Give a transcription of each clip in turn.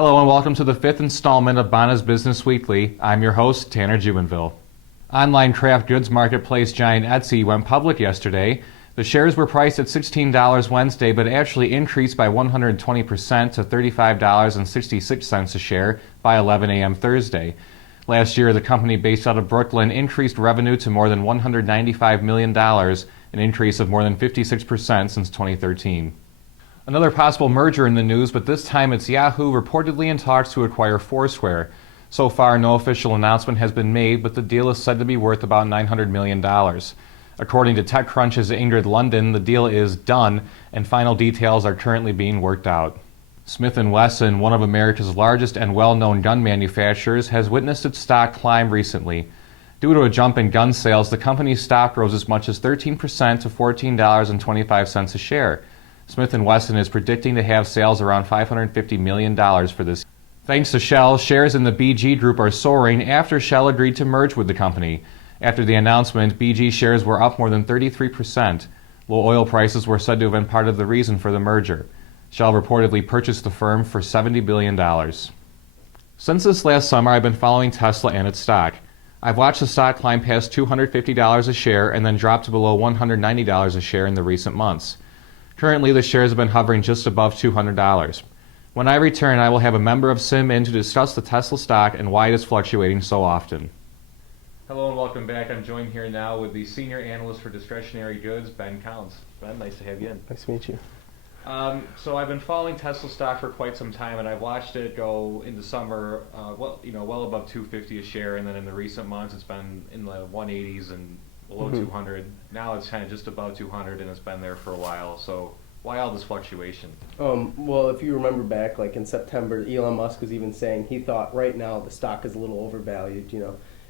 Hello and welcome to the fifth installment of Bona's Business Weekly. I'm your host, Tanner Jubenville. Online craft goods marketplace giant Etsy went public yesterday. The shares were priced at $16 Wednesday, but actually increased by 120% to $35.66 a share by 11 a.m. Thursday. Last year, the company based out of Brooklyn increased revenue to more than $195 million, an increase of more than 56% since 2013. Another possible merger in the news, but this time it's Yahoo reportedly in talks to acquire Foursquare. So far, no official announcement has been made, but the deal is said to be worth about $900 million. According to TechCrunch's Ingrid London, the deal is done, and final details are currently being worked out. Smith & Wesson, one of America's largest and well-known gun manufacturers, has witnessed its stock climb recently. Due to a jump in gun sales, the company's stock rose as much as 13% to $14.25 a share. Smith & Wesson is predicting to have sales around $550 million for this. Thanks to Shell, shares in the BG Group are soaring after Shell agreed to merge with the company. After the announcement, BG shares were up more than 33%. Low oil prices were said to have been part of the reason for the merger. Shell reportedly purchased the firm for $70 billion. Since this last summer, I've been following Tesla and its stock. I've watched the stock climb past $250 a share and then drop to below $190 a share in the recent months. Currently, the shares have been hovering just above $200. When I return, I will have a member of SIM in to discuss the Tesla stock and why it is fluctuating so often. Hello and welcome back. I'm joined here now with the Senior Analyst for Discretionary Goods, Ben Counts. Ben, nice to have you in. Nice to meet you. So I've been following Tesla stock for quite some time, and I've watched it go into summer, well above $250 a share, and then in the recent months it's been in the 180s and below 200. Now it's kind of just above 200, and it's been there for a while. So why all this fluctuation? Well, if you remember back, like in September, Elon Musk was even saying he thought right now the stock is a little overvalued.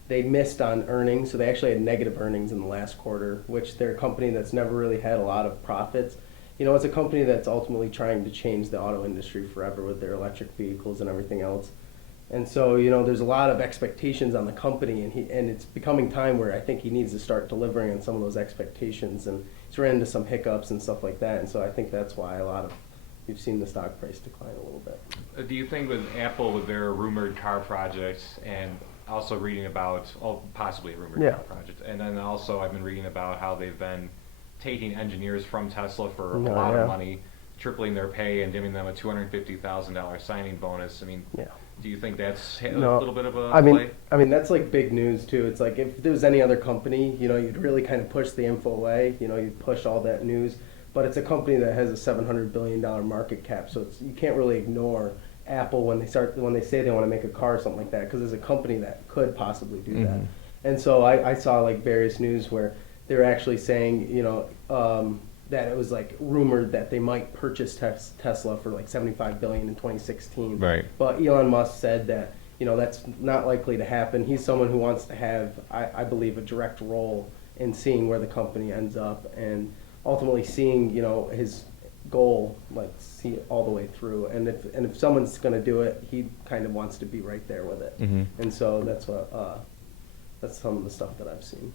They missed on earnings, so they actually had negative earnings in the last quarter, which they're a company that's never really had a lot of profits. It's a company that's ultimately trying to change the auto industry forever with their electric vehicles and everything else. And so, there's a lot of expectations on the company, and it's becoming time where I think he needs to start delivering on some of those expectations. And he's ran into some hiccups and stuff like that. And so I think that's why you've seen the stock price decline a little bit. Do you think with Apple, with their rumored car projects, and also reading about, possibly a rumored car project, and then also I've been reading about how they've been taking engineers from Tesla for a lot of money, tripling their pay and giving them a $250,000 signing bonus. Do you think that's a little bit of a play? That's like big news too. It's like if there was any other company, you'd really kind of push the info away. You'd push all that news. But it's a company that has a $700 billion market cap, so you can't really ignore Apple when they say they want to make a car or something like that, because there's a company that could possibly do that. And so I saw like various news where they were actually saying, that it was like rumored that they might purchase Tesla for like $75 billion in 2016. Right. But Elon Musk said that that's not likely to happen. He's someone who wants to have, I believe, a direct role in seeing where the company ends up and ultimately seeing his goal, like, see it all the way through. And if someone's going to do it, he kind of wants to be right there with it. And so that's some of the stuff that I've seen.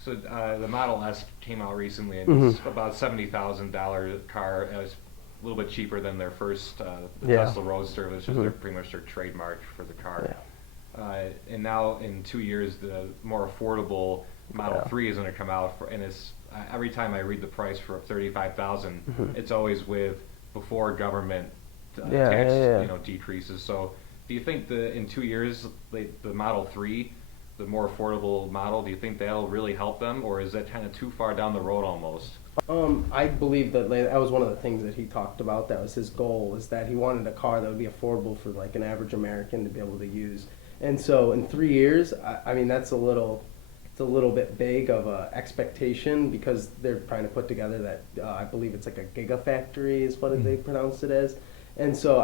So the Model S came out recently, and it's about $70,000 car. It was a little bit cheaper than their first Tesla Roadster, which is pretty much their trademark for the car. And now in 2 years, the more affordable Model 3 is going to come out, and it's every time I read the price for $35,000, it's always with before government tax decreases. So do you think in 2 years the Model 3, the more affordable model, do you think that'll really help them, or is that kind of too far down the road almost? I believe that was one of the things that he talked about. That was his goal, is that he wanted a car that would be affordable for like an average American to be able to use. And so in 3 years, that's a little bit big of a expectation, because they're trying to put together that I believe it's like a gigafactory is what they pronounced it as. And so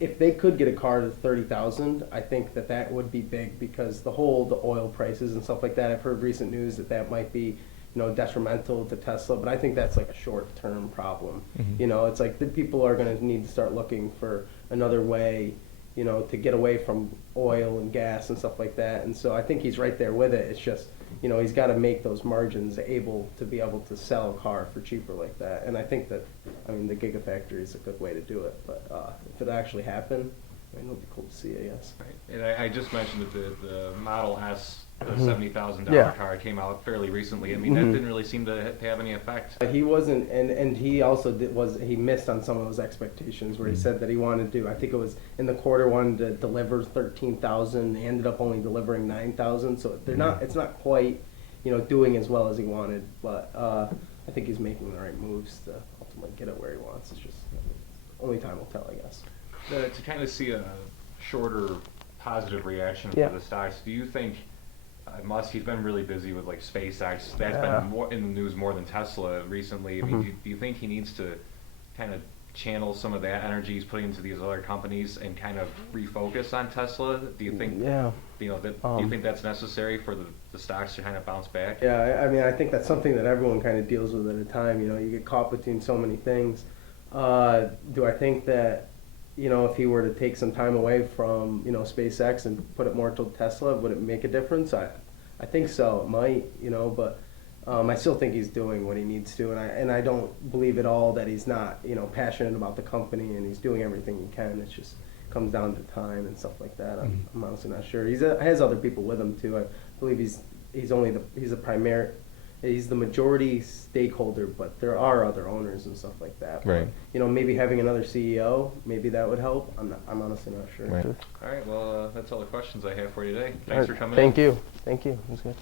if they could get a car to $30,000, I think that would be big, because the oil prices and stuff like that. I've heard recent news that might be detrimental to Tesla, but I think that's like a short-term problem. It's like the people are going to need to start looking for another way, to get away from oil and gas and stuff like that. And so I think he's right there with it. It's just he's got to make those margins to be able to sell a car for cheaper like that. And I think that, the Gigafactory is a good way to do it. But if it actually happened, It'll be cool to see, I guess. Right. And I just mentioned that the Model S, the $70,000 Yeah. car, came out fairly recently. I mean, that didn't really seem to have any effect. He wasn't, and he also he missed on some of those expectations where he said that he wanted to. I think it was in the quarter wanted to deliver 13,000. They ended up only delivering 9,000. So they're not. It's not quite, doing as well as he wanted. But I think he's making the right moves to ultimately get it where he wants. It's just only time will tell, I guess. To kind of see a shorter positive reaction Yeah. for the stocks, do you think he's been really busy with like SpaceX, that's Yeah. been more in the news more than Tesla recently. I mean, do you think he needs to kind of channel some of that energy he's putting into these other companies and kind of refocus on Tesla? Do you think, Yeah. do you think that's necessary for the stocks to kind of bounce back? Yeah, I mean, I think that's something that everyone kind of deals with at a time. You get caught between so many things. Do I think that, if he were to take some time away from, SpaceX and put it more to Tesla, would it make a difference? I think so. It might, but I still think he's doing what he needs to, and I don't believe at all that he's not, passionate about the company and he's doing everything he can. It just comes down to time and stuff like that. I'm honestly not sure. He has other people with him too. I believe he's the majority stakeholder, but there are other owners and stuff like that. Right. But, maybe having another CEO, maybe that would help. I'm honestly not sure. Right. All right, well, that's all the questions I have for you today. Thanks for coming in. Thank you. Thank you. It was good.